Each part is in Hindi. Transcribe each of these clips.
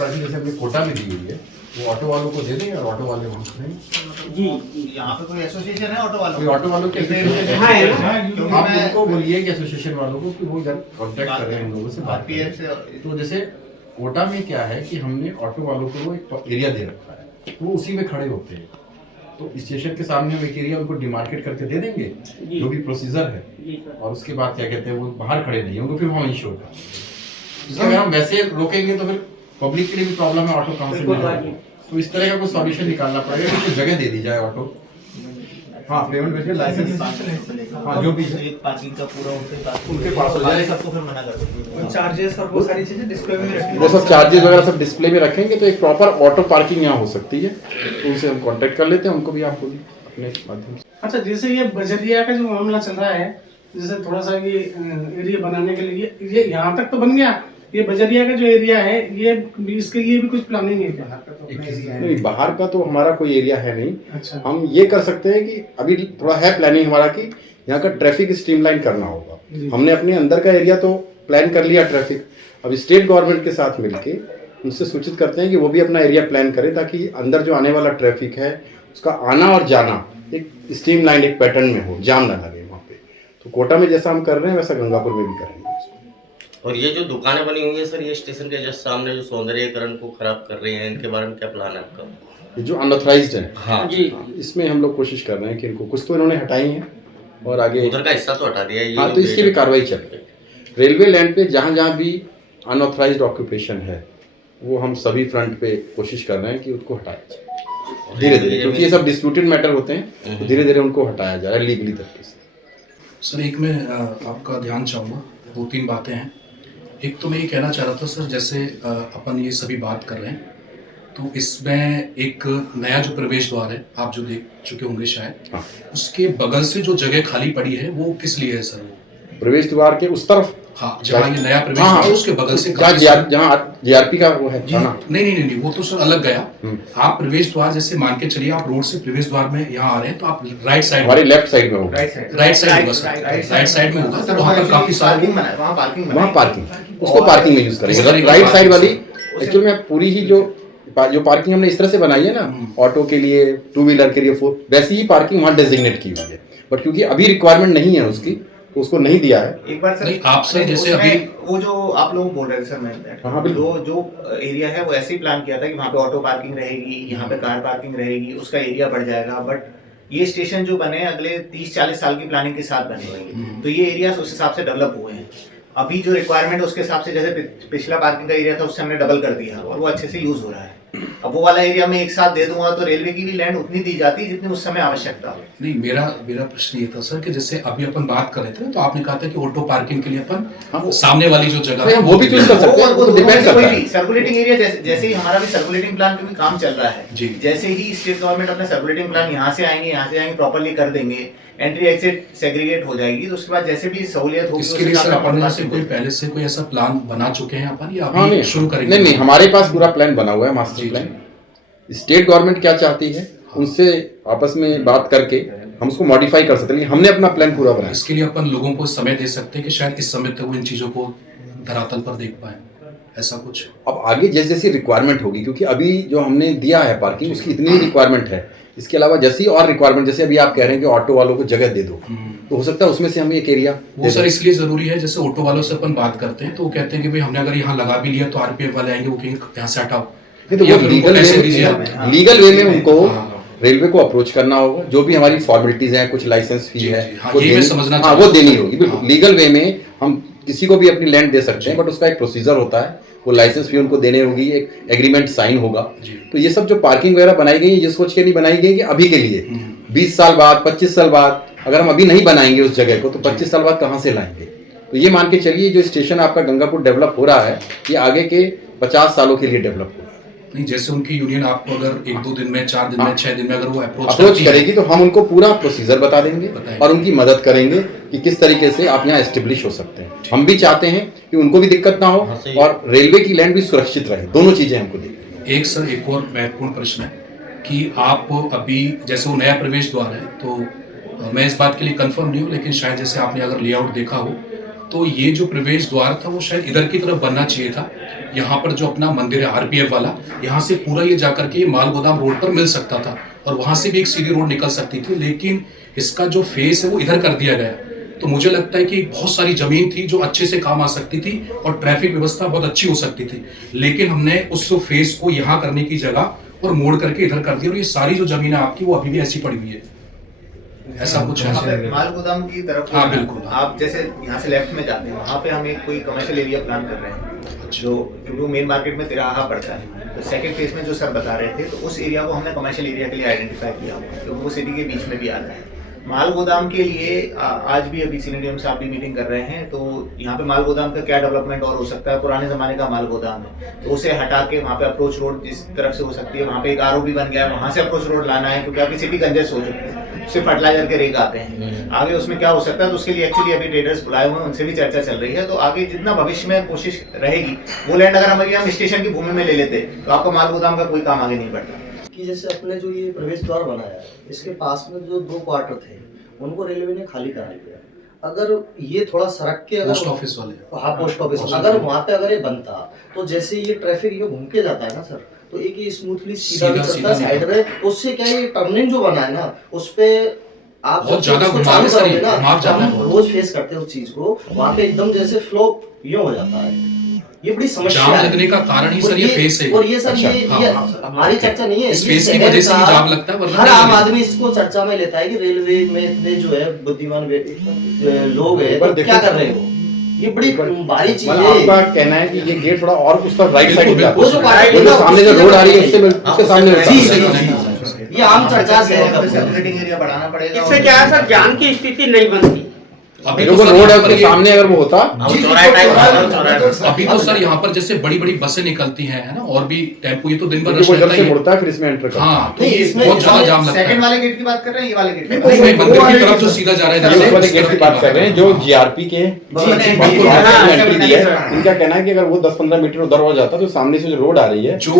पार्किंग जैसे हमने कोटा में दी हुई है वो ऑटो वालों को दे दें और ऑटो वाले वहाँ खड़े जी यहाँ पे कोई एसोसिएशन है ऑटो वालों कोई ऑटो वालों के क्योंकि आप मैं उनको बोलिए कि एसोसिएशन वालों को कि वो इधर कॉन्टेक्ट कर रहे हैं हम लोगों से बात आरपीएफ से तो जैसे कोटा में क्या है कि हमने ऑटो वालों को वो एक एरिया दे रखा है वो उसी में खड़े होते हैं तो स्टेशन के सामने हम एक एरिया उनको डिमार्केट करके दे देंगे जो भी प्रोसीजर है और उसके बाद क्या कहते हैं वो बाहर खड़े नहीं होंगे फिर वहाँ इंश्योर करेंगे अगर हम वैसे रोकेंगे तो फिर पब्लिक के लिए भी प्रॉब्लम है ऑटो कहाँ से मिलेगा तो इस तरह का कोई सॉल्यूशन निकालना पड़ेगा कि जगह दे दी जाए ऑटो हाँ पेमेंट भेजिए लाइसेंस हाँ जो भी एक पार्किंग का पूरा उनके पास हो जाए सबको फिर मना कर देंगे चार्जेस और वो सारी चीजें डिस्प्ले में रखेंगे वो सब चार्जेस वगैरह सब डिस्प्ले में रखेंगे तो एक प्रॉपर ऑटो पार्किंग यहाँ हो सकती है तो उनसे हम कांटेक्ट कर लेते हैं उनको भी आप बोलिए अपने माध्यम से अच्छा जैसे ये बजरिया का जो मामला चल रहा है जैसे थोड़ा सा ये एरिया बनाने के लिए ये यहाँ तक तो बन गया ये बजरिया का जो एरिया है ये इसके लिए भी कुछ प्लानिंग है क्या नहीं बाहर का तो हमारा कोई एरिया है नहीं अच्छा हम ये कर सकते हैं कि अभी थोड़ा है प्लानिंग हमारा कि यहाँ का ट्रैफिक स्ट्रीमलाइन करना होगा हमने अपने अंदर का एरिया तो प्लान कर लिया ट्रैफिक अब स्टेट गवर्नमेंट के साथ मिलके उनसे सूचित करते हैं कि वो भी अपना एरिया प्लान करे ताकि अंदर जो आने वाला ट्रैफिक है उसका आना और जाना एक स्ट्रीमलाइन एक पैटर्न में हो जाम ना लगे वहाँ पे तो कोटा में जैसा हम कर रहे हैं वैसा गंगापुर में भी करेंगे और ये जो दुकानें बनी हुई है सर ये स्टेशन के जस्ट सामने जो सौंदर्यीकरण को खराब कर रही हैं इनके बारे में क्या प्लान है आपका ये जो अनऑथराइज्ड है हाँ जी इसमें हम लोग कोशिश कर रहे हैं कि इनको कुछ तो इन्होंने हटाई है और आगे उधर का हिस्सा तो हटा दिया है ये हाँ तो इसकी भी कार्रवाई चल रही है रेलवे लैंड पे जहाँ जहाँ भी अनऑथराइज्ड ऑक्यूपेशन है वो हम सभी फ्रंट पे कोशिश कर रहे हैं कि उसको हटाया जाए धीरे धीरे क्योंकि ये सब डिस्प्यूटेड मैटर होते हैं तो धीरे धीरे उनको हटाया जा रहा है लीगली तरीके से सर एक मैं आपका ध्यान चाहूँगा 2-3 बातें हैं एक तो मैं ये कहना चाह रहा था सर जैसे अपन ये सभी बात कर रहे हैं तो इसमें एक नया जो प्रवेश द्वार है आप जो देख चुके होंगे शायद हाँ। उसके बगल से जो जगह खाली पड़ी है वो किस लिए है सर वो प्रवेश द्वार के उस तरफ हाँ जहाँ ये नया प्रवेश हाँ, द्वार है उसके बगल से जहाँ जीआरपी का वो है जी थाना नहीं वो तो सर अलग गया आप प्रवेश द्वार जैसे मान के चलिए आप रोड से प्रवेश द्वार में यहाँ आ रहे हैं तो आप राइट साइड हमारे लेफ्ट साइड में होगा राइट साइड होगा सर राइट साइड में होगा तो वहाँ पर काफी सारे वहाँ पार्किंग वहाँ पार्किंग उसको पार्किंग में यूज करेंगे राइट साइड वाली एक्चुअली में पूरी ही जो पार्किंग हमने इस तरह से बनाई है ना ऑटो के लिए 2 व्हीलर के लिए 4 वैसी ही पार्किंग वहाँ डेजिग्नेट की हुई है बट क्योंकि अभी रिक्वायरमेंट नहीं है उसकी तो उसको नहीं दिया है एक बार सर नहीं, आपसे जैसे उसमें अभी- वो जो आप लोग बोल रहे थे सर मैं हाँ, बिल्कुल। जो एरिया है वो ऐसे ही प्लान किया था कि वहाँ पे ऑटो पार्किंग रहेगी यहाँ पे कार पार्किंग रहेगी उसका एरिया बढ़ जाएगा बट ये स्टेशन जो बने अगले 30-40 साल की प्लानिंग के साथ बने हुए तो ये एरिया उस हिसाब से डेवलप हुए हैं अभी जो रिक्वायरमेंट उसके हिसाब से जैसे पिछला पार्किंग का एरिया था उससे हमने डबल कर दिया और वो अच्छे से यूज हो रहा है अब वो वाला एरिया में एक साथ दे दूंगा तो रेलवे की भी लैंड उतनी दी जाती जितनी उस समय आवश्यकता हो नहीं मेरा प्रश्न ये था सर कि जैसे अभी अपन बात कर रहे थे तो आपने कहा था कि ऑटो पार्किंग के लिए अपन सामने वाली जो जगह है वो भी चूज कर सकते हैं वो डिपेंड करता है सर्कुलेटिंग एरिया जैसे ही हमारा भी सर्कुलेटिंग प्लान पे भी काम चल रहा है जी। जैसे ही स्टेट गवर्नमेंट अपना सर्कुलेटिंग प्लान यहाँ से आएंगे प्रॉपर्ली कर देंगे एंट्री एग्जिट सेग्रीगेट हो जाएगी तो उसके बाद जैसे भी सहूलियत होगी इसके लिए सर अपन से कोई पहले से कोई ऐसा प्लान बना चुके हैं अपन या हाँ अभी शुरू करेंगे नहीं हमारे पास पूरा प्लान बना हुआ है मास्टर प्लान स्टेट गवर्नमेंट क्या चाहती है उनसे आपस में बात करके हम उसको मॉडिफाई कर सकते हैं लेकिन हमने अपना प्लान पूरा बनाया इसके लिए अपन लोगों को समय दे सकते हैं कि शायद इस समय तक वो इन चीजों को धरातल पर देख पाए ऐसा कुछ अब आगे जैसे जैसी रिक्वायरमेंट होगी क्योंकि अभी जो हमने दिया है पार्किंग उसकी इतनी रिक्वायरमेंट है इसके अलावा जैसी और रिक्वायरमेंट जैसे अभी आप कह रहे हैं कि ऑटो वालों को जगह दे दो तो हो सकता है उसमें से हम एक एरिया वो सर इसलिए जरूरी है जैसे ऑटो वालों से अपन बात करते हैं तो वो कहते हैं कि भाई हमने अगर यहाँ लगा भी लिया तो आरपीएफ वाले आएंगे वो कहेंगे यहाँ से हटाओ नहीं तो या वो फिर उनको पैसे दीजिए आप। लीगल वे में उनको हाँ। रेलवे को अप्रोच करना होगा जो भी हमारी फॉर्मेलिटीज हैं कुछ लाइसेंस फी है हाँ, वो ये मैं देनी- समझना हाँ चाहता वो हूँ। देनी होगी बिल्कुल हाँ। लीगल वे में हम किसी को भी अपनी लैंड दे सकते हैं बट उसका एक प्रोसीजर होता है वो लाइसेंस फी उनको देने होगी एक एग्रीमेंट साइन होगा तो ये सब जो पार्किंग वगैरह बनाई गई है ये सोच के नहीं बनाई गई कि अभी के लिए 20 साल बाद 25 साल बाद अगर हम अभी नहीं बनाएंगे उस जगह को तो 25 साल बाद कहाँ से लाएंगे तो ये मान के चलिए जो स्टेशन आपका गंगापुर डेवलप हो रहा है ये आगे के 50 सालों के लिए डेवलप हो नहीं जैसे उनकी यूनियन आपको अगर 1-2 दिन में 4 दिन में 6 दिन में अगर वो अप्रोच करती है, करेगी तो हम उनको पूरा प्रोसीजर बता देंगे बताएंगे। और उनकी मदद करेंगे कि किस तरीके से आप यहाँ एस्टेब्लिश हो सकते हैं हम भी चाहते हैं कि उनको भी दिक्कत ना हो हाँ, सही। और रेलवे की लैंड भी सुरक्षित रहे दोनों चीजें हमको देखनी एक सर एक और महत्वपूर्ण प्रश्न है कि आप अभी जैसे वो नया प्रवेश द्वार है तो मैं इस बात के लिए कंफर्म नहीं हूँ लेकिन शायद जैसे आपने अगर लेआउट देखा हो तो ये जो प्रवेश द्वार था वो शायद इधर की तरफ बनना चाहिए था। यहाँ पर जो अपना मंदिर है आरपीएफ वाला, यहाँ से पूरा ये जाकर के माल गोदाम रोड पर मिल सकता था और वहां से भी एक सीधी रोड निकल सकती थी, लेकिन इसका जो फेस है वो इधर कर दिया गया। तो मुझे लगता है कि बहुत सारी जमीन थी जो अच्छे से काम आ सकती थी और ट्रैफिक व्यवस्था बहुत अच्छी हो सकती थी, लेकिन हमने उस फेस को यहाँ करने की जगह और मोड़ करके इधर कर दिया और ये सारी जो जमीन है आपकी वो अभी भी ऐसी पड़ी हुई है। ऐसा कुछ वहाँ पे है। माल गोदाम की तरफ हाँ, बिल्कुल। आप जैसे यहाँ से लेफ्ट में जाते हैं, वहाँ पे हम एक कोई कमर्शियल एरिया प्लान कर रहे हैं जो क्योंकि मेन मार्केट में तिराहा पड़ता है। तो सेकंड फेज में जो सर बता रहे थे, तो उस एरिया को हमने कमर्शियल एरिया के लिए आइडेंटिफाई किया हुआ है, क्योंकि वो सिटी के बीच में भी आता है। माल गोदाम के लिए आज भी अभी सीनियर से आप भी मीटिंग कर रहे हैं, तो यहाँ पे माल गोदाम का क्या डेवलपमेंट और हो सकता है। पुराने जमाने का माल गोदाम है, तो उसे हटा के वहाँ पे अप्रोच रोड जिस तरफ से हो सकती है, वहाँ पे एक आरओ भी बन गया है, वहाँ से अप्रोच रोड लाना है, क्योंकि अभी सिटी कंजेस्ट हो चुकी है, सिर्फ फर्टिलाइजर के रेक आते हैं। आगे उसमें क्या हो सकता है, तो उसके लिए एक्चुअली अभी ट्रेडर्स बुलाए हुए हैं, उनसे भी चर्चा चल रही है। तो आगे जितना भविष्य में कोशिश रहेगी, वो लैंड अगर हम स्टेशन की भूमि में ले लेते तो आपको माल गोदाम का कोई काम आगे नहीं बढ़ता। कि जैसे अपने जो ये प्रवेश द्वार बनाया है, इसके पास में जो 2 क्वार्टर थे उनको रेलवे ने खाली करा दिया। अगर ये थोड़ा सड़क के अगर पोस्ट ऑफिस वाले, हाँ पोस्ट ऑफिस, अगर वहाँ पे अगर ये बनता तो जैसे ये ट्रैफिक ये घूम के जाता है ना सर, तो एक ये स्मूथली सीधा भी चलता है साइड में। उससे क्या है, ये टर्निंग जो बना है ना, उस पे आप बहुत ज्यादा उसको घुमा चालू के सर करोगे ना, घुमाव ज्यादा हम रोज फेस करते हैं उस चीज को, वहाँ पे एकदम जैसे फ्लो ये हो जाता है। ये बड़ी समस्या जाम है। लगने का कारण ही सर ये फेस है। और ये सर ये हमारी चर्चा नहीं है, इस ये फेस की शहर वजह से ही का जाम लगता है, वरना हर नहीं आम लगता। आदमी इसको चर्चा में लेता है कि रेलवे में इतने जो है बुद्धिमान लोग हैं, पर तो देखो क्या कर रहे हो। ये बड़ी भारी चीज मतलब है। आपका कहना है कि ये गेट थोड़ा और उस तरफ राइट साइड बिल्कुल, में जाता है। वो जो सामने जो रोड आ रही है उसके सामने रहता जी, है। जी, ये आम चर्चा से है। सर्कुलेटिंग एरिया बढ़ाना पड़ेगा। इससे क्या है सर, जाम की स्थिति नहीं बनती। अभी जो तो सर रोड है यहाँ पर उसके ये- सामने अगर वो होता अभी तो सर यहाँ पर जैसे बड़ी बड़ी बसें निकलती हैं, है ना, और भी टेम्पो, ये तो दिन भर क्योंकि रश वो रहता जब ही से है। मुड़ता है फिर इसमें एंटर करता है। हाँ, तो नहीं, ये इसमें बहुत ज्यादा जाम लगता सेकंड है। वाले गेट की बात कर रहे हैं, ये वाले गेट की बात नहीं, कर रहे नहीं, मंदिर की तरफ जो सीधा जा रहा है, ये जैसे उस वाले गेट की बात कर रहे हैं जो जीआरपी के एंट्री दी है। इनका कहना है कि अगर वो 10-15 मीटर उधर हो जाता तो सामने से जो रोड आ रही है जो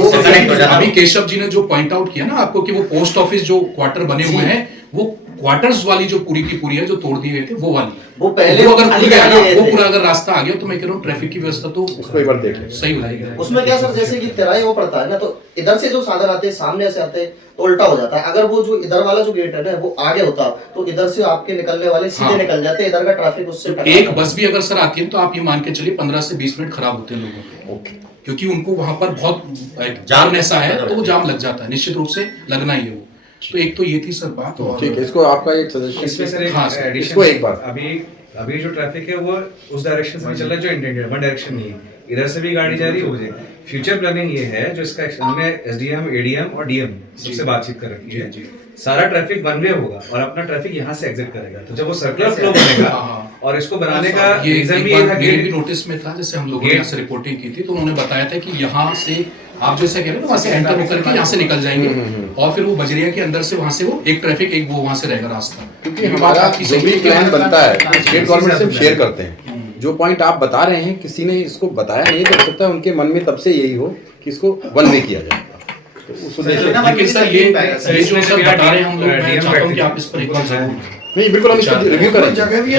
अभी केशव जी ने जो पॉइंट आउट किया ना आपको कि वो पोस्ट ऑफिस जो क्वार्टर बने हुए हैं, वो क्वार्टर्स वाली जो पूरी की पूरी है जो तोड़ दिए गए थे वो वाली, वो पहले वो अगर खुल गया ना, खाली वो थे। पूरा अगर रास्ता आ गया तो मैं कह रहा हूँ ट्रैफिक की व्यवस्था तो उसको एक बार देख लें। सही हो जाएगी। उसमें क्या सर, जैसे कि तिराही वो पड़ता है ना, तो इधर से जो साधन आते हैं सामने से आते हैं तो उल्टा हो जाता है। अगर वो जो इधर वाला जो गेट है ना वो आगे होता तो इधर से आपके निकलने वाले सीधे हाँ। निकल जाते, इधर का ट्रैफिक उससे टकराता। एक बस भी अगर सर आती है तो आप ये मान के चलिए 15 से 20 मिनट खराब होते हैं लोगों के, क्योंकि उनको वहां पर बहुत जाम ऐसा है तो वो जाम लग जाता है, निश्चित रूप से लगना ही है वो। तो एक तो ये थी सर बात। और ठीक है, इसको आपका एक इसमें सजेशन सर एक हाँ, सर, addition इसको एक बार। अभी जो ट्रैफिक है वो उस डायरेक्शन से चल रहा है जो इंटेंडेड, वन डायरेक्शन नहीं है। इधर से भी गाड़ी जा रही है, हो जाए। फ्यूचर प्लानिंग ये है जो इसका हमने एसडीएम, एडीएम और डीएम सबसे बातचीत कर रखी है। सारा ट्रैफिक वन वे होगा और अपना ट्रैफिक यहाँ से एग्जिट करेगा। तो जब वो सर्कुलर फ्लो बनेगा और इसको बनाने का ये रीजन एक भी ये बार था मेरे भी कि नोटिस में था, जैसे हम लोगों ने यहाँ से रिपोर्टिंग की थी तो उन्होंने बताया था कि यहाँ से आप जैसे कह रहे हो ना वहाँ से एंटर होकर के यहाँ से निकल जाएंगे और फिर वो बजरिया के अंदर से वहाँ से वो एक ट्रैफिक एक वो वहाँ से रहेगा रास्ता। क्योंकि हमारा जो भी प्लान बनता है स्टेट गवर्नमेंट से हम शेयर करते हैं। जो पॉइंट आप बता रहे हैं किसी ने इसको बताया नहीं, तो हो सकता है उनके मन में तब से यही हो कि इसको वन वे किया जाएगा। तो उस उद्देश्य लेकिन सर ये जो सर बता रहे हैं हम लोग, मैं चाहता हूँ कि आप इस पर एक बार जरूर नहीं, बिल्कुल हम इसको रिव्यू करेंगे।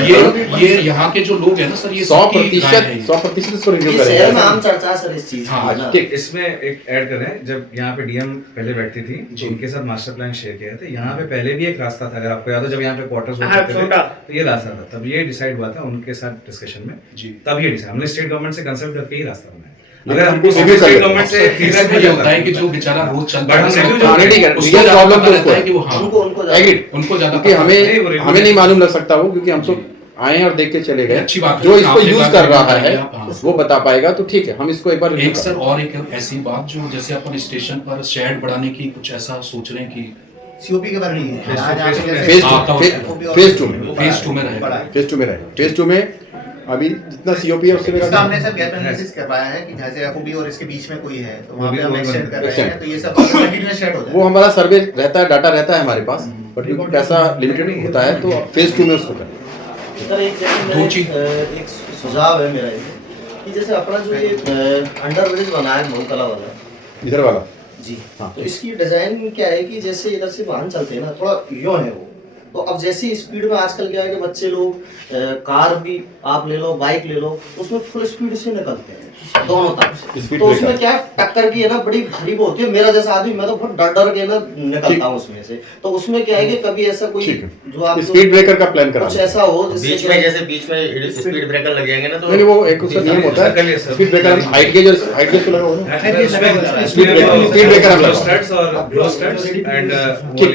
ये यहाँ के जो लोग हैं ना सर, ये 100% इसको रिव्यू ये शहर में करेंगे। आम चर्चा है सर इस चीज की, हाँ, ना। ठीक। इसमें एक ऐड कर रहे हैं, जब यहाँ पे डीएम पहले बैठती थी तो उनके साथ मास्टर प्लान शेयर किया था। यहाँ पे पहले भी एक रास्ता था, अगर आपको याद हो, जब यहाँ पे क्वार्टर्स हाँ, छोटा। तो ये रास्ता था। तब ये डिसाइड हुआ था उनके साथ डिस्कशन में, जी। तब ये डिसाइड हमने स्टेट गवर्नमेंट से कंसल्ट करके ही रास्ता बनाया। लेकिन अगर हमको हमको review कर स्टेट लेते गवर्नमेंट से इसमें फीडबैक ये होता है कि जो बेचारा रोज चलता है, बट हम review हाँ, नहीं, ठीक है, उसको real ज्यादा problem पता तो रहता है उसको कि वो हाँ उनको एग्रीड, उनको ज्यादा क्योंकि पता रहता है। हमें नहीं मालूम लग सकता वो, क्योंकि हम तो आए और देख के चले गए। अच्छी बात है, जो इसको आपने यूज बात कर रखी रहा है आप, हाँ। वो बता पाएगा, तो ठीक है हम इसको एक बार review एक सर करेंगे। और एक ऐसी बात जो जैसे अपन स्टेशन पर शेड बढ़ाने की कुछ ऐसा सोच रहे हैं कि सीओपी के बारे में फेज फेज 2 में फेज 2 में रहेगा। फेज 2 में अभी जितना सीओपी है उससे इसका हमने सर गैप एनालिसिस करवाया है कि जैसे एफओबी और इसके बीच में कोई है तो वहाँ पे हम एक्सटेंड कर रहे हैं, तो ये सब कंटीन्यूअस शेड होता है। वो हमारा सर्वे रहता है, डाटा रहता है हमारे पास, बट क्योंकि पैसा लिमिटेड होता है तो फेज 2 में उसको करें। सर एक सेकंड, दो चीज। एक सुझाव है मेरा ये कि जैसे अपना जो ये अंडर ब्रिज बना है मोहकला वाला इधर वाला जी, हाँ। तो इसकी डिजाइन क्या है कि जैसे इधर से वाहन चलते हैं ना, थोड़ा यो है वो, तो अब जैसी स्पीड में आजकल क्या है कि बच्चे लोग कार भी आप ले लो, बाइक ले लो, उसमें फुल स्पीड से निकलते हैं दोनों तरफ से। Speed तो उसमें breaker। क्या टक्कर की है ना बड़ी भारी वो होती है। मेरा जैसा आदमी, मैं तो बहुत डर डर के ना निकलता हूँ उसमें से। तो उसमें क्या है कि कभी ऐसा कोई ठीक है। जो आप स्पीड ब्रेकर का प्लान करा कुछ ऐसा हो जिससे बीच में जैसे बीच में स्पीड ब्रेकर लग जाएंगे ना तो नहीं वो एक उसका नियम होता है स्पीड ब्रेकर हाइट गेज तो लगा होगा ना स्पीड ब्रेकर हम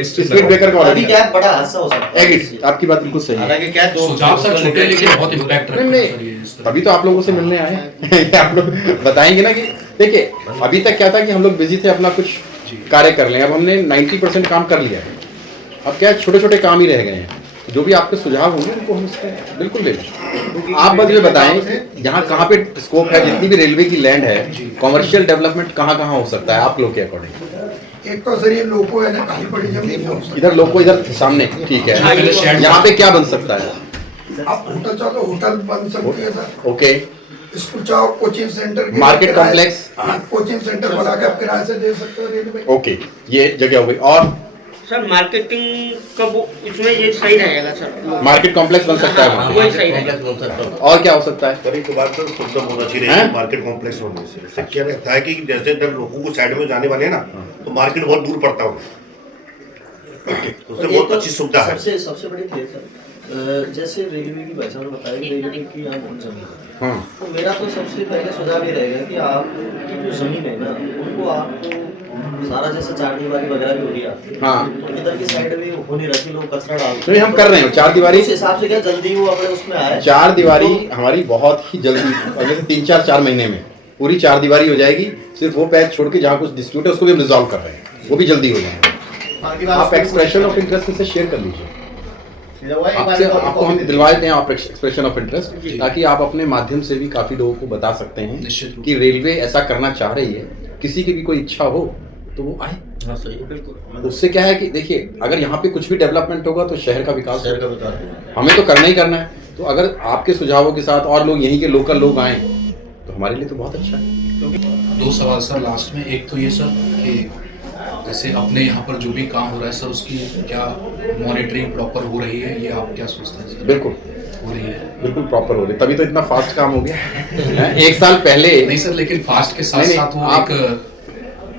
स्पीड ब्रेकर का अभी क्या है, बड़ा हादसा हो सकता है। एग्री आपकी बात बिल्कुल सही है हालांकि क्या दो सुझाव सर छोटे लेकिन बहुत इम्पैक्ट रखते हैं सर ये इस तरह। तभी तो आप लोगों से मिलने आए हैं। आप लोग बताएंगे ना कि देखिए अभी तक क्या था कि हम लोग बिजी थे अपना कुछ कार्य कर लें, अब हमने 90% काम कर लिया है, अब क्या छोटे छोटे काम ही रह गए हैं। जो भी आपके सुझाव होंगे उनको हम इसको बिल्कुल ले लें। आप बस ये बताएं कि यहाँ कहाँ पे स्कोप है, जितनी भी रेलवे की लैंड है, कॉमर्शियल डेवलपमेंट कहाँ कहाँ हो सकता है आप लोग के अकॉर्डिंग? एक तो सर ये लोको है ना, खाली पड़ी जमीन है उसमें। इधर लोग को इधर सामने ठीक है, यहाँ पे क्या बन सकता है? आप होटल चाहो तो होटल बन सकती है सर। ओके, स्कूल चाहो कोचिंग सेंटर के मार्केट किराए- कॉम्प्लेक्स? हाँ, कोचिंग सेंटर बना के आप किराए से दे सकते हो रेलवे। ओके, ये जगह हो गई। और सर मार्केटिंग का वो इसमें ये सही रहेगा सर। मार्केट कॉम्प्लेक्स बन सकता है वहाँ पे। वही सही है। कॉम्प्लेक्स बोल सकता हूँ। और क्या हो सकता है? कभी कभार तो सुविधा बहुत अच्छी हैं? रहेगी मार्केट कॉम्प्लेक्स होने से। इससे क्या रहता है कि जैसे जब लोगों को साइड में जाने वाले हैं ना, तो मार्केट बहुत दूर पड़ता है, तो उससे ये बहुत तो अच्छी सुविधा है। सबसे बड़ी चीज सर, जैसे रेलवे की भाई साहब ने बताया कि रेलवे की यहाँ बहुत जमीन है। हाँ, तो मेरा तो सबसे पहले सुझाव ये रहेगा कि आपकी जो जमीन है ना उनको आपको सारा जैसे चारदीवारी वगैरह भी हो रही है, हाँ। तो इधर की साइड में हो नहीं रखी, लोग कचरा डालते नहीं हम कर रहे हैं चार दीवारी। उस हिसाब से क्या जल्दी वो अपने उसमें आए। चार दीवारी हमारी बहुत ही जल्दी, अगले से 3-4 महीने में पूरी चार दीवारी हो जाएगी। सिर्फ वो पैच छोड़ के जहाँ कुछ डिस्प्यूट है उसको भी हम रिजॉल्व कर रहे हैं, वो भी जल्दी हो जाएंगे। आप एक्सप्रेशन ऑफ इंटरेस्ट से शेयर कर लीजिए, आपसे आपको हम दिलवा देते हैं आप एक्सप्रेशन ऑफ इंटरेस्ट, ताकि आप अपने माध्यम से भी काफी लोगों को बता सकते हैं निश्चित रूप कि रेलवे ऐसा करना चाह रही है। किसी की भी कोई इच्छा हो तो वो आए। हाँ सही है, बिल्कुल उससे क्या है कि देखिए अगर यहाँ पे कुछ भी डेवलपमेंट होगा तो शहर का विकास शहर का होगा। विकास। हमें तो करना ही करना है। तो अगर आपके सुझावों के साथ और लोग यहीं के लोकल लोग आए तो हमारे लिए तो बहुत अच्छा है। 2 सवाल सर लास्ट में। एक तो ये सर कि जैसे अपने यहाँ पर जो भी काम हो रहा है सर उसकी क्या मॉनिटरिंग प्रॉपर हो रही है, ये आप क्या सोचते हैं सर? बिल्कुल हो रही है। बिल्कुल प्रॉपर हो रही, तभी तो इतना फास्ट काम हो गया है। एक साल पहले नहीं सर, लेकिन फास्ट के साथ नहीं, साथ वो आप- एक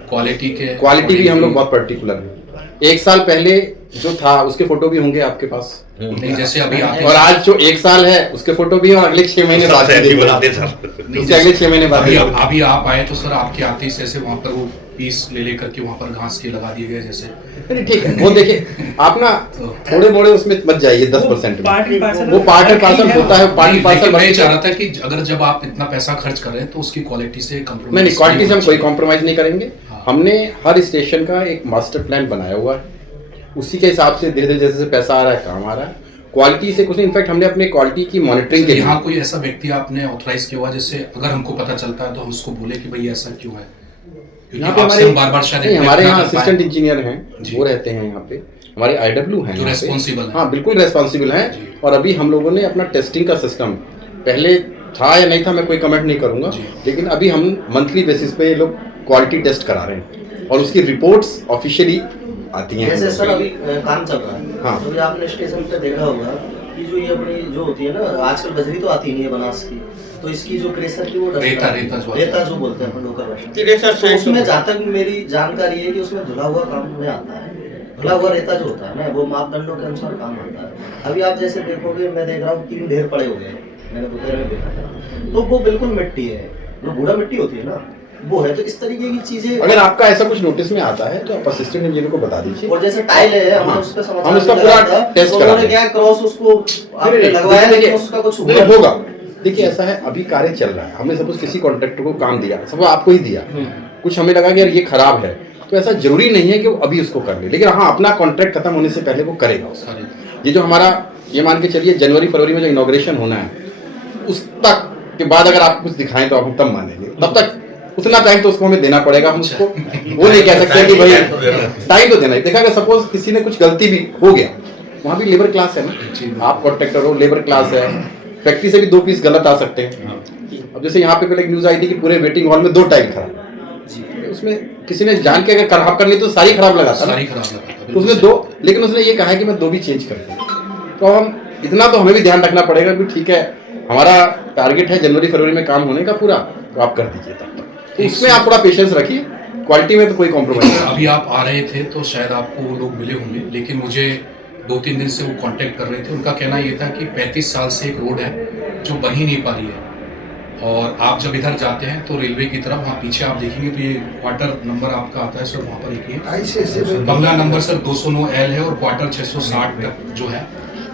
क्वालिटी क्वालिटी भी हम लोग बहुत पर्टिकुलर है। एक साल पहले जो था उसके फोटो भी होंगे आपके पास, नहीं जैसे अभी आप और आज जो 1 साल है उसके फोटो भी है, और अगले 6 महीने बाद सबसे भी अच्छी देंगे। बनाते हैं सर। उसके अगले 6 महीने बाद देंगे। अभी आप आए तो सर आपके आते ही से वहाँ पर वो पीस ले लेकर के वहाँ पर घास के लगा दिए गए जैसे। नहीं ठीक है, वो देखिए आप ना थोड़े मोड़े उसमें मत जाइए 10% में। वो पार्ट एंड पार्सल होता है, पार्ट एंड पार्सल। मैं ये चाह रहा था कि अगर जब आप इतना पैसा खर्च कर रहे हैं तो उसकी क्वालिटी से नहीं नहीं, क्वालिटी से हम कोई कॉम्प्रोमाइज नहीं करेंगे। हाँ। हमने हर स्टेशन का एक मास्टर प्लान बनाया हुआ है, उसी के हिसाब से धीरे धीरे जैसे जैसे पैसा आ रहा है काम आ रहा है। क्वालिटी से कुछ नहीं, इनफैक्ट हमने अपने क्वालिटी की मॉनिटरिंग के लिए यहाँ कोई ऐसा व्यक्ति आपने ऑथराइज किया हुआ जिससे अगर हमको पता चलता है तो हम उसको बोले कि भाई ऐसा क्यों है, क्योंकि यहाँ पे आपसे हम बार बार शायद नहीं, हमारे इतना यहाँ कर पाएं। असिस्टेंट इंजीनियर हैं, जी। वो रहते हैं यहाँ पे। हमारे IW हैं जो यहाँ पे। responsible हैं। हाँ बिल्कुल रेस्पॉन्सिबल हैं। जी। और अभी हम लोगों ने अपना टेस्टिंग का सिस्टम, पहले था या नहीं था मैं कोई कमेंट नहीं करूंगा, जी। लेकिन अभी हम मंथली बेसिस पे ये लोग क्वालिटी टेस्ट करा रहे हैं और उसकी रिपोर्ट्स ऑफिशियली आती हैं। जैसे सर अभी काम चल रहा है, हाँ। तो भी आपने स्टेशन पे देखा होगा कि जो ये अपनी जो होती है ना, आजकल बजरी तो आती नहीं है बनास की, तो इसकी जो क्रेशर की वो डस्ट रेता जो बोलते हैं अपन लोकल भाषा में। क्रेशर तो उसमें जहाँ तक मेरी जानकारी है कि उसमें धुला हुआ काम में आता है। धुला हुआ रेता जो होता है ना, वो मापदंडों के अनुसार काम होता है। अभी आप जैसे देखोगे, मैं देख रहा हूँ 3 ढेर पड़े हुए हैं, मैंने दोपहर में देखा था, तो वो बिल्कुल मिट्टी है, जो बूढ़ा मिट्टी होती है ना वो है। तो इस तरीके की चीजें, अगर आपका ऐसा कुछ नोटिस में आता है तो आप असिस्टेंट इंजीनियर को बता दीजिए। और जैसे टाइल है, हम हाँ। उसका हम उसका पूरा टेस्ट तो करा उन्होंने दें। क्या क्रॉस उसको आपने नहीं, लगवाया, देखिए, लेकिन उसका कुछ नहीं, होगा। देखिए ऐसा है, अभी कार्य चल रहा है, हमने सपोज किसी कॉन्ट्रैक्टर को काम दिया, सपोज आपको ही दिया, कुछ हमें लगा कि यार ये खराब है, तो ऐसा जरूरी नहीं है कि वो अभी उसको कर ले, लेकिन हाँ अपना कॉन्ट्रैक्ट खत्म होने से पहले वो करेगा उसका। ये जो हमारा, ये मान के चलिए जनवरी फरवरी में जो इनॉग्रेशन होना है, उस तक के बाद अगर आप कुछ दिखाएं तो हम तब मानेंगे। तब तक उतना टाइम तो उसको हमें देना पड़ेगा। हम उसको वो नहीं कह सकते कि भाई टाइम तो देना ही। देखा, अगर सपोज किसी ने कुछ गलती भी हो गया, वहाँ भी लेबर क्लास है ना, आप कॉन्ट्रैक्टर हो, लेबर क्लास है, फैक्ट्री से भी 2 पीस गलत आ सकते हैं। अब जैसे यहाँ पे पहले न्यूज आई थी कि पूरे वेटिंग हॉल में 2 टाइल खराब, उसमें किसी ने जान के अगर खराब करनी तो सारी खराब लगाता ना। सारी खराब लगाता तो उसने दो, लेकिन उसने ये कहा है कि मैं 2 भी चेंज कर दूँ। तो हम इतना तो हमें भी ध्यान रखना पड़ेगा कि ठीक है, हमारा टारगेट है जनवरी फरवरी में काम होने का पूरा, तो आप कर दीजिए तब तक। तो इसमें आप थोड़ा पेशेंस रखिए, क्वालिटी में तो कोई कॉम्प्रोमाइज नहीं। अभी आप आ रहे थे तो शायद आपको वो लोग मिले होंगे, लेकिन मुझे 2-3 दिन से वो कांटेक्ट कर रहे थे। उनका कहना ये था कि 35 साल से एक रोड है जो बन ही नहीं पा रही है, और आप जब इधर जाते हैं तो रेलवे की तरफ वहाँ पीछे आप देखेंगे तो ये क्वार्टर नंबर आपका आता है सर, वहाँ पर लिखिए बंगला नंबर सर 209L है और क्वार्टर 660 तक जो है।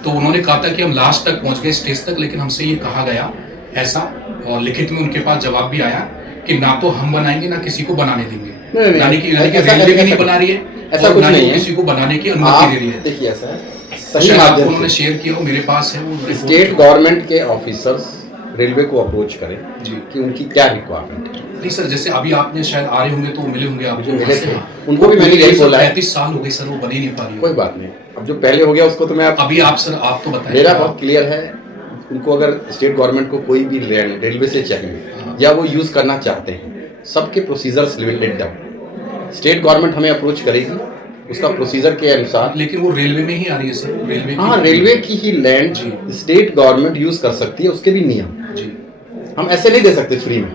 तो उन्होंने कहा था कि हम लास्ट तक पहुँच गए स्टेज तक, लेकिन हमसे ये कहा गया ऐसा, और लिखित में उनके पास जवाब भी आया कि ना तो हम बनाएंगे ना किसी को बनाने देंगे। यानी कि रेलवे भी नहीं बना रही है, ऐसा कुछ नहीं है, किसी को बनाने की अनुमति दे रही है। देखिए ऐसा है, सही माध्यम उन्होंने शेयर किया, वो मेरे पास है वो स्टेट गवर्नमेंट के ऑफिसर्स रेलवे को अप्रोच करें जी कि उनकी क्या रिक्वायरमेंट है। नहीं सर, जैसे अभी आपने शायद आ रहे होंगे तो मिले होंगे आपको, मिले थे, उनको भी मैंने यही बोला है। 35 साल हो गए सर, वो बन ही नहीं पा रही। कोई बात नहीं, अब जो पहले हो गया उसको तो मैं अभी आप सर आप तो बताएं। मेरा बहुत क्लियर है, उनको अगर स्टेट गवर्नमेंट को कोई भी लैंड रेलवे से चाहिए या वो यूज करना चाहते हैं, सबके procedures limited down. State government हमें अप्रोच करेगी उसका प्रोसीजर के अनुसार। लेकिन वो रेलवे में ही आ रही है सर, रेलवे हाँ, रेलवे की ही लैंड स्टेट गवर्नमेंट यूज कर सकती है, उसके भी नियम जी। हम ऐसे नहीं दे सकते फ्री में,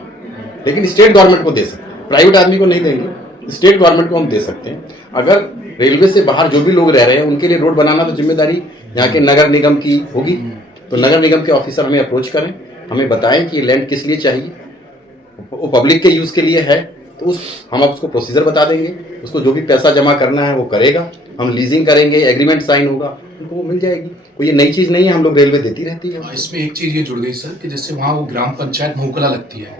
लेकिन स्टेट गवर्नमेंट को दे सकते हैं, प्राइवेट आदमी को नहीं देंगे, स्टेट गवर्नमेंट को हम दे सकते हैं। अगर रेलवे से बाहर जो भी लोग रह रहे हैं उनके लिए रोड बनाना तो जिम्मेदारी यहाँ के नगर निगम की होगी। तो नगर निगम के ऑफिसर हमें अप्रोच करें, हमें बताएं कि लैंड किस लिए चाहिए, वो पब्लिक के यूज़ के लिए है, तो हम आप उसको प्रोसीजर बता देंगे, उसको जो भी पैसा जमा करना है वो करेगा, हम लीजिंग करेंगे, एग्रीमेंट साइन होगा, उनको वो मिल जाएगी। कोई ये नई चीज़ नहीं है, हम लोग रेलवे देती रहती है। इसमें एक चीज़ ये जुड़ गई सर कि जैसे वहाँ वो ग्राम पंचायत मोकला लगती है,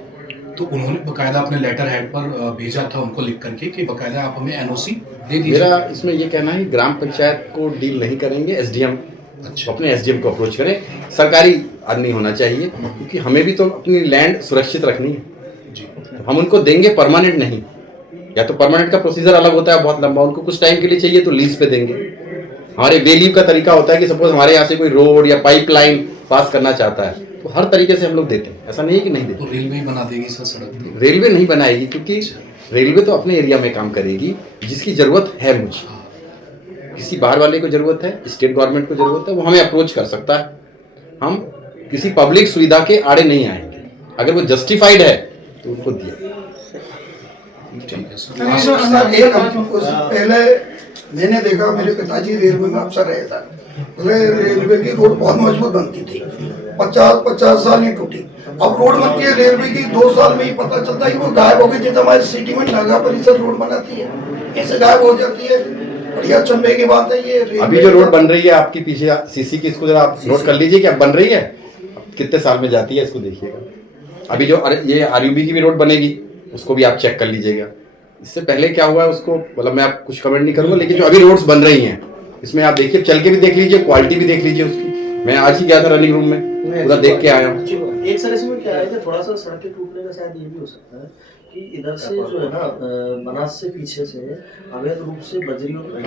तो उन्होंने बकायदा अपने लेटर हेड पर भेजा था उनको लिख करके कि बकायदा आप हमें NOC दे दीजिए। मेरा इसमें ये कहना है ग्राम पंचायत को डील नहीं करेंगे, SDM अच्छा, अपने SDM को अप्रोच करें, सरकारी आदमी होना चाहिए, क्योंकि हमें भी तो अपनी लैंड सुरक्षित रखनी है जी। हम उनको देंगे, परमानेंट नहीं। या तो परमानेंट का प्रोसीजर अलग होता है बहुत लंबा, उनको कुछ टाइम के लिए चाहिए तो लीज पे देंगे। हमारे वैल्यू का तरीका होता है कि सपोज हमारे यहाँ से कोई रोड या पाइपलाइन पास करना चाहता है तो हर तरीके से हम लोग देते हैं, ऐसा नहीं है कि नहीं देते। तो रेलवे ही बना देगी सर सड़क? रेलवे नहीं बनाएगी, क्योंकि रेलवे तो अपने एरिया में काम करेगी, जिसकी जरूरत है मुझे, किसी बाहर वाले को जरूरत है, स्टेट गवर्नमेंट को जरूरत है, वो हमें अप्रोच कर सकता है। हम किसी पब्लिक सुविधा के आड़े नहीं आएंगे, अगर वो जस्टिफाइड है तो उनको दिया। ठीक है सर। सर, एक पहले मैंने देखा, मेरे पिताजी रेलवे में अफसर रहे था, रेलवे की रोड बहुत मजबूत बनती थी, 50 साल नहीं टूटी। अब रोड बनती है रेलवे की, 2 साल में ही पता चलता है कि वो गायब हो गई। जैसे हमारी सिटी में नगर परिषद रोड बनाती है, ऐसे गायब हो जाती है। बढ़िया चंबे की बात है ये। अभी जो रोड बन रही है आपकी पीछे सीसी की, इसको जरा आप नोट कर लीजिए कि अब बन रही है, कितने साल में जाती है इसको देखिएगा। अभी जो ये RUB की भी रोड बनेगी उसको भी आप चेक कर लीजिएगा। इससे पहले क्या हुआ है उसको, मतलब मैं आप कुछ कमेंट नहीं करूंगा, लेकिन जो अभी रोड्स बन रही हैं इसमें आप देखिए, चल के भी देख लीजिए, क्वालिटी भी देख लीजिए उसकी। मैं आज ही गया था रनिंग रूम में, पूरा देख के आया हूँ। एक सर इसमें क्या है कि थोड़ा सा सड़कें टूटने का शायद ये भी हो सकता है कि इधर से जो है ना बनास से पीछे से अवैध रूप से बजरी और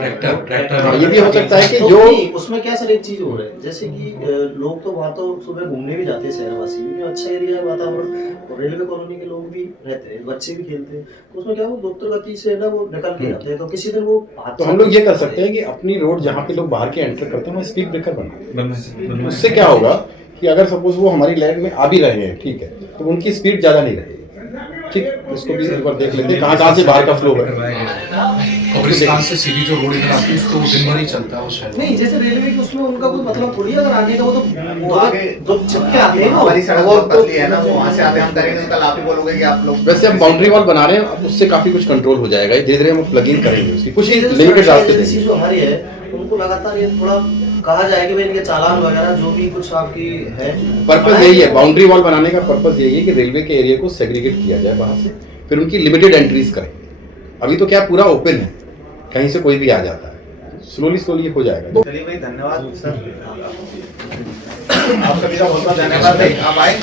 ट्रैक्टर ये भी हो सकता है कि तो जो उसमें क्या सर एक चीज हो रहा है, जैसे कि लोग तो वहाँ तो सुबह घूमने भी जाते हैं, शहरवासी भी, अच्छा एरिया है वातावरण, और रेलवे कॉलोनी के लोग भी रहते हैं, बच्चे भी खेलते हैं, तो उसमें क्या वो द्रुत गति से ना वो निकल के जाते हैं, तो किसी दिन वो तो हम लोग ये कर सकते हैं कि अपनी रोड जहाँ पे लोग बाहर के एंटर करते हैं वहाँ स्पीड ब्रेकर बना, उससे क्या होगा कि अगर सपोज वो हमारी लैंड में आ भी रहे हैं, ठीक है, तो उनकी स्पीड ज़्यादा नहीं रहेगी। ठीक, उसको भी एक बार देख लेते हैं कहाँ से बाहर का फ्लो है। कब्रिस्तान से सीधी जो रोड इधर आती है उसको दिन भर ही चलता है वो शायद। नहीं, जैसे रेलवे की उसमें उनका कोई मतलब थोड़ी है, अगर आगे का वो आगे दो चिपके आते हैं ना, हमारी सड़क बहुत पतली है ना, वो वहाँ से आते हम करेंगे, कल आप ही बोलोगे कि आप लोग। वैसे हम बाउंड्री वॉल बना रहे हैं, अब उससे काफी कुछ कंट्रोल हो जाएगा, धीरे धीरे हम प्लग इन करेंगे, उसकी कुछ ही लिमिटेड रास्ते देंगे। जो हमारी है उनको लगातार ये थोड़ा कहा जाए कि भाई इनके चालान वगैरह जो भी कुछ आपकी है, पर्पस यही है, बाउंड्री वॉल बनाने का पर्पस यही है कि रेलवे के एरिया को सेग्रीगेट किया जाए बाहर से, फिर उनकी लिमिटेड एंट्रीज करें। अभी तो क्या पूरा ओपन है, कहीं से कोई भी आ जाता है, स्लोली हो जाएगा। चलिए भाई, धन्यवाद सर, आप सभी का बहुत बहुत धन्यवाद भाई, आप आए।